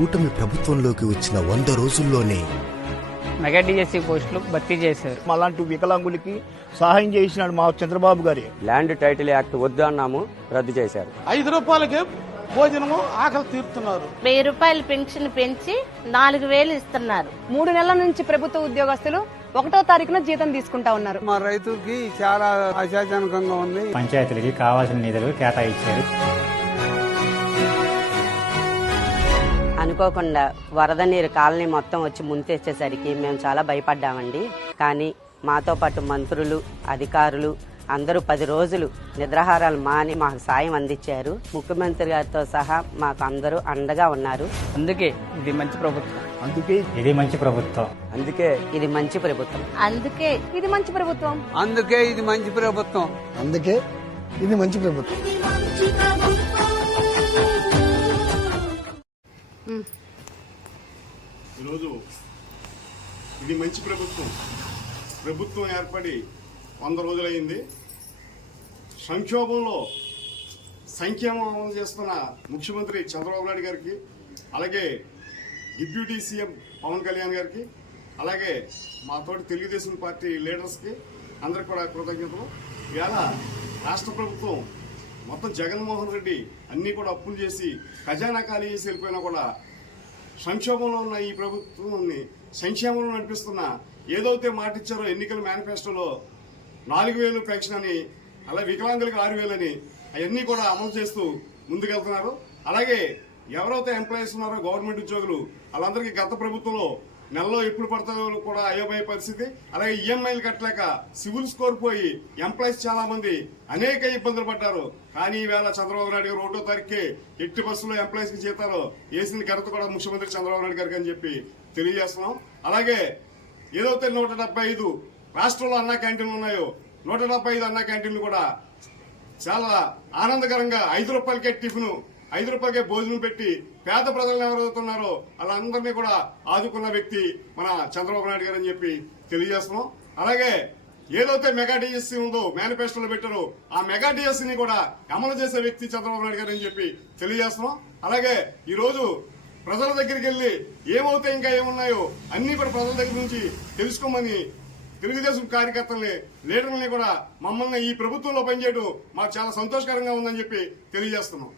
కూటమి ప్రభుత్వంలోకి వచ్చిన 100 రోజుల్లోనే మెగా డిఎస్సి పోస్టులు భర్తీ చేశారు. అలాంటి వికలాంగులకి సహాయం చేసినాడు మా చంద్రబాబు గారి. ల్యాండ్ టైటిల్ యాక్ట్ వద్దు అన్నాము, రద్దు చేశారు. 5 రూపాయలకే భోజనము ఆకలి తీరుతున్నారు. 1000 రూపాయలు పెన్షన్ పెంచి 4000 ఇస్తున్నారు. 3 నెలల నుంచి ప్రభుత్వ ఉద్యోగస్తులు 1వ తారీఖున జీతం తీసుకుంటా ఉన్నారు. మా రైతులకి చాలా ఆశాజనకంగా ఉంది. పంచాయతీలకి కావాల్సిన నిధులు కేటాయించారు. అనుకోకుండా వరద నీరు కాలనీ మొత్తం వచ్చి ముంచెచ్చేసరికి మేము చాలా భయపడ్డామండి. కానీ మాతో పాటు మంత్రులు, అధికారులు అందరూ 10 రోజులు నిద్రాహారాలు మాని మాకు సాయం అందించారు. ముఖ్యమంత్రి గారితో సహా మాకు అందరూ అండగా ఉన్నారు. అందుకే ఇది మంచి ప్రభుత్వం. ఇది మంచి ప్రభుత్వం. అందుకే ఇది మంచి ప్రభుత్వం. అందుకే ఇది మంచి ప్రభుత్వం. అందుకే ఇది మంచి ప్రభుత్వం. అందుకే ఇది మంచి ప్రభుత్వం. ఈరోజు ఇది మంచి ప్రభుత్వం ఏర్పడి 100 రోజులైంది. సంక్షోభంలో సంక్షేమం అమలు చేస్తున్న ముఖ్యమంత్రి చంద్రబాబు నాయుడు గారికి, అలాగే డిప్యూటీ సీఎం పవన్ కళ్యాణ్ గారికి, అలాగే మా తోటి తెలుగుదేశం పార్టీ లీడర్స్కి అందరికి కూడా కృతజ్ఞతలు. ఇవాళ రాష్ట్ర ప్రభుత్వం మొత్తం జగన్మోహన్ రెడ్డి అన్నీ కూడా అప్పులు చేసి ఖజానా ఖాళీ చేసి వెళ్ళిపోయినా కూడా సంక్షోభంలో ఉన్న ఈ ప్రభుత్వాన్ని సంక్షేమంలో నడిపిస్తున్న ఏదైతే మాట ఇచ్చారో ఎన్నికల మేనిఫెస్టోలో 4000 పెన్షన్ అని, అలాగే వికలాంగులకు 6000 అని అవన్నీ కూడా అమలు చేస్తూ ముందుకెళ్తున్నారు. అలాగే ఎవరైతే ఎంప్లాయీస్ ఉన్నారో గవర్నమెంట్ ఉద్యోగులు వాళ్ళందరికీ గత ప్రభుత్వంలో నెలలో ఎప్పుడు పడతాయో కూడా అయోమయ పరిస్థితి. అలాగే ఈఎంఐలు కట్టలేక సివిల్ స్కోర్ పోయి ఎంప్లాయీస్ చాలా మంది అనేక ఇబ్బందులు పడ్డారు. కానీ ఈవేళ చంద్రబాబు నాయుడు గారు 1వ తారీఖుకి ఎట్టి బస్సులో ఎంప్లాయీస్ కి జీతాలు వేసిన ఘనత కూడా ముఖ్యమంత్రి చంద్రబాబు నాయుడు గారికి అని చెప్పి తెలియజేస్తున్నాం. అలాగే ఏదైతే 175 రాష్ట్రంలో అన్నా క్యాంటీన్లు ఉన్నాయో 175 అన్నా క్యాంటీన్లు కూడా చాలా ఆనందకరంగా 5 రూపాయలకే టిఫిన్, 5 రూపాయలకే భోజనం పెట్టి పేద ప్రజలను ఎవరైతున్నారో వాళ్ళందరినీ కూడా ఆదుకున్న వ్యక్తి మన చంద్రబాబు నాయుడు గారు అని చెప్పి తెలియజేస్తున్నాం. అలాగే ఏదైతే మెగా డిఎస్సీ ఉందో మేనిఫెస్టోలో పెట్టారో ఆ మెగా డిఎస్సీని కూడా అమలు చేసే వ్యక్తి చంద్రబాబు నాయుడు గారు అని చెప్పి తెలియజేస్తున్నాం. అలాగే ఈ రోజు ప్రజల దగ్గరికి వెళ్లి ఏమవుతే ఇంకా ఏమున్నాయో అన్ని కూడా ప్రజల దగ్గర నుంచి తెలుసుకోమని తెలుగుదేశం కార్యకర్తల్ని, లీడర్లని కూడా మమ్మల్ని ఈ ప్రభుత్వంలో పనిచేయడం మాకు చాలా సంతోషకరంగా ఉందని చెప్పి తెలియజేస్తున్నాం.